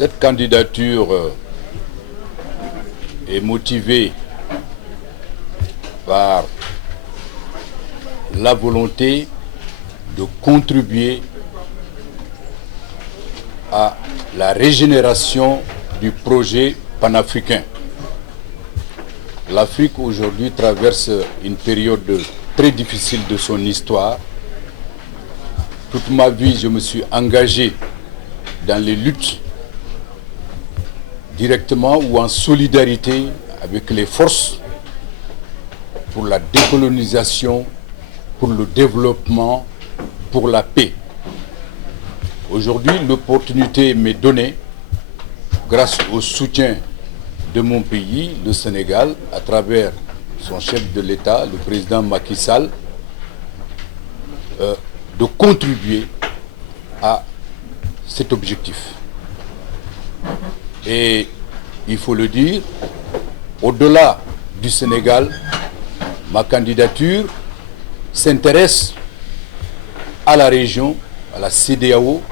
Cette candidature est motivée par la volonté de contribuer à la régénération du projet panafricain. L'Afrique aujourd'hui traverse une période très difficile de son histoire. Toute ma vie, je me suis engagé dans les luttes directement ou en solidarité avec les forces pour la décolonisation, pour le développement, pour la paix. Aujourd'hui, l'opportunité m'est donnée, grâce au soutien de mon pays, le Sénégal, à travers son chef de l'État, le président Macky Sall, de contribuer à cet objectif. Et il faut le dire, au-delà du Sénégal, ma candidature s'intéresse à la région, à la CEDEAO,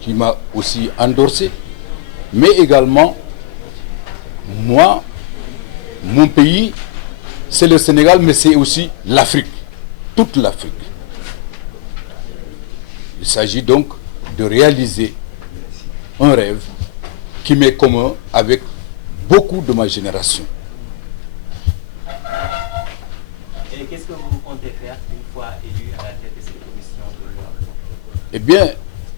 qui m'a aussi endorsé, mais également, moi, mon pays, c'est le Sénégal, mais c'est aussi l'Afrique, toute l'Afrique. Il s'agit donc de réaliser un rêve qui m'est commun avec beaucoup de ma génération. Et qu'est-ce que vous comptez faire une fois élu à la tête de cette commission de loi? Eh bien,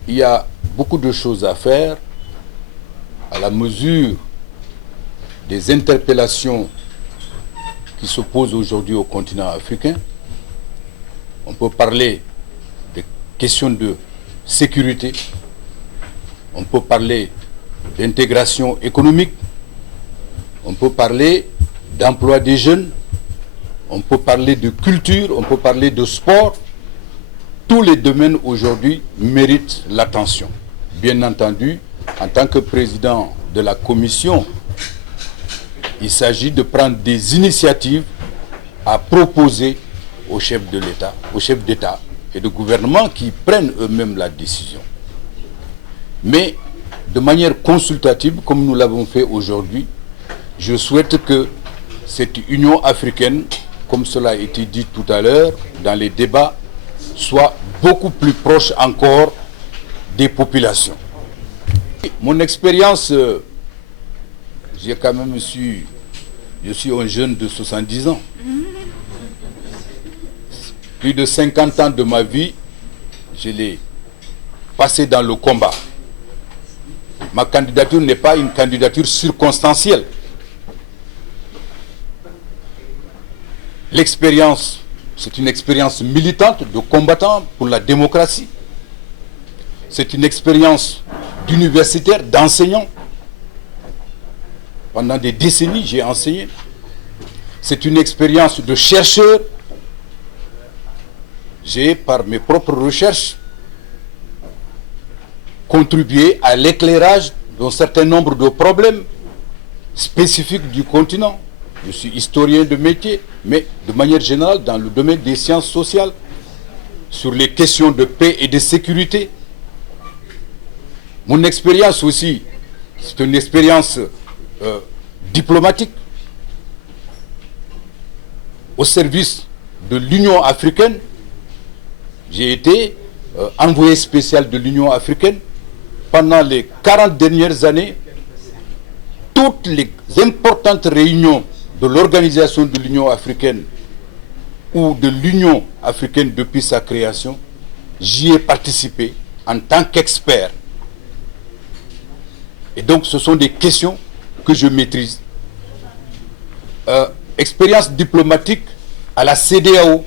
il y a beaucoup de choses à faire à la mesure des interpellations qui se posent aujourd'hui au continent africain. On peut parler des questions de sécurité, on peut parler d'intégration économique, on peut parler d'emploi des jeunes, on peut parler de culture, on peut parler de sport. Tous les domaines aujourd'hui méritent l'attention. Bien entendu, en tant que président de la commission, il s'agit de prendre des initiatives à proposer aux chefs de l'État, aux chefs d'État et de gouvernement qui prennent eux-mêmes la décision. Mais de manière consultative, comme nous l'avons fait aujourd'hui, je souhaite que cette Union africaine, comme cela a été dit tout à l'heure dans les débats, soit beaucoup plus proche encore des populations. Mon expérience, j'ai quand même je suis un jeune de 70 ans. Plus de 50 ans de ma vie, je l'ai passé dans le combat. Ma candidature n'est pas une candidature circonstancielle. L'expérience, c'est une expérience militante de combattant pour la démocratie. C'est une expérience d'universitaire, d'enseignant. Pendant des décennies, j'ai enseigné. C'est une expérience de chercheur. J'ai, par mes propres recherches, contribué à l'éclairage d'un certain nombre de problèmes spécifiques du continent. Je suis historien de métier, mais de manière générale dans le domaine des sciences sociales, sur les questions de paix et de sécurité. Mon expérience aussi, c'est une expérience diplomatique au service de l'Union africaine. J'ai été envoyé spécial de l'Union africaine pendant les 40 dernières années. Toutes les importantes réunions de l'Organisation de l'Union africaine ou de l'Union africaine depuis sa création, j'y ai participé en tant qu'expert. Et donc ce sont des questions que je maîtrise. Expérience diplomatique à la CEDEAO.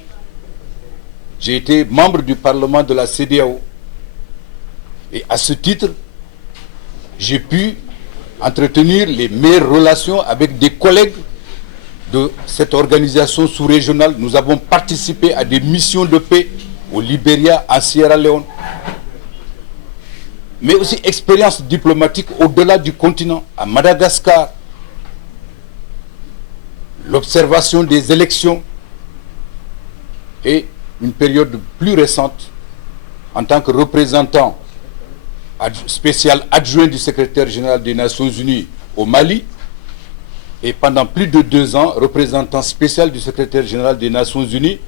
J'ai été membre du Parlement de la CEDEAO. Et à ce titre, j'ai pu entretenir les meilleures relations avec des collègues de cette organisation sous-régionale. Nous avons participé à des missions de paix au Libéria, en Sierra Leone. Mais aussi expérience diplomatique au-delà du continent, à Madagascar. L'observation des élections et une période plus récente en tant que représentant spécial adjoint du secrétaire général des Nations Unies au Mali, et pendant plus de 2 ans, représentant spécial du secrétaire général des Nations Unies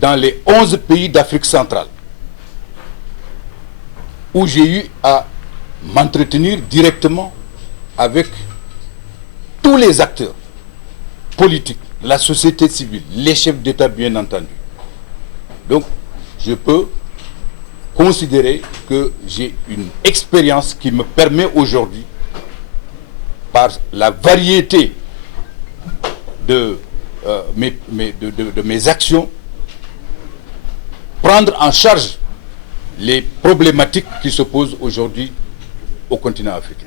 dans les 11 pays d'Afrique centrale, où j'ai eu à m'entretenir directement avec tous les acteurs politiques, la société civile, les chefs d'État bien entendu. Donc, je peux considérer que j'ai une expérience qui me permet aujourd'hui, par la variété de mes actions, prendre en charge les problématiques qui se posent aujourd'hui au continent africain.